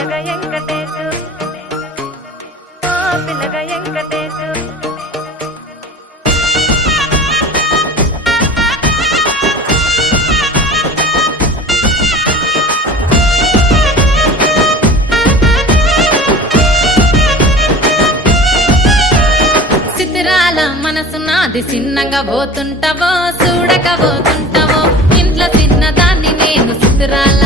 పిల్లగ వెంకటేశు ఓ పిల్లగ వెంకటేశు చిత్రాల మనసు నాది చిన్నగా పోతుంటావో చూడక పోతుంటావో ఇంట్లో చిన్నదాన్ని నేను చిత్రాల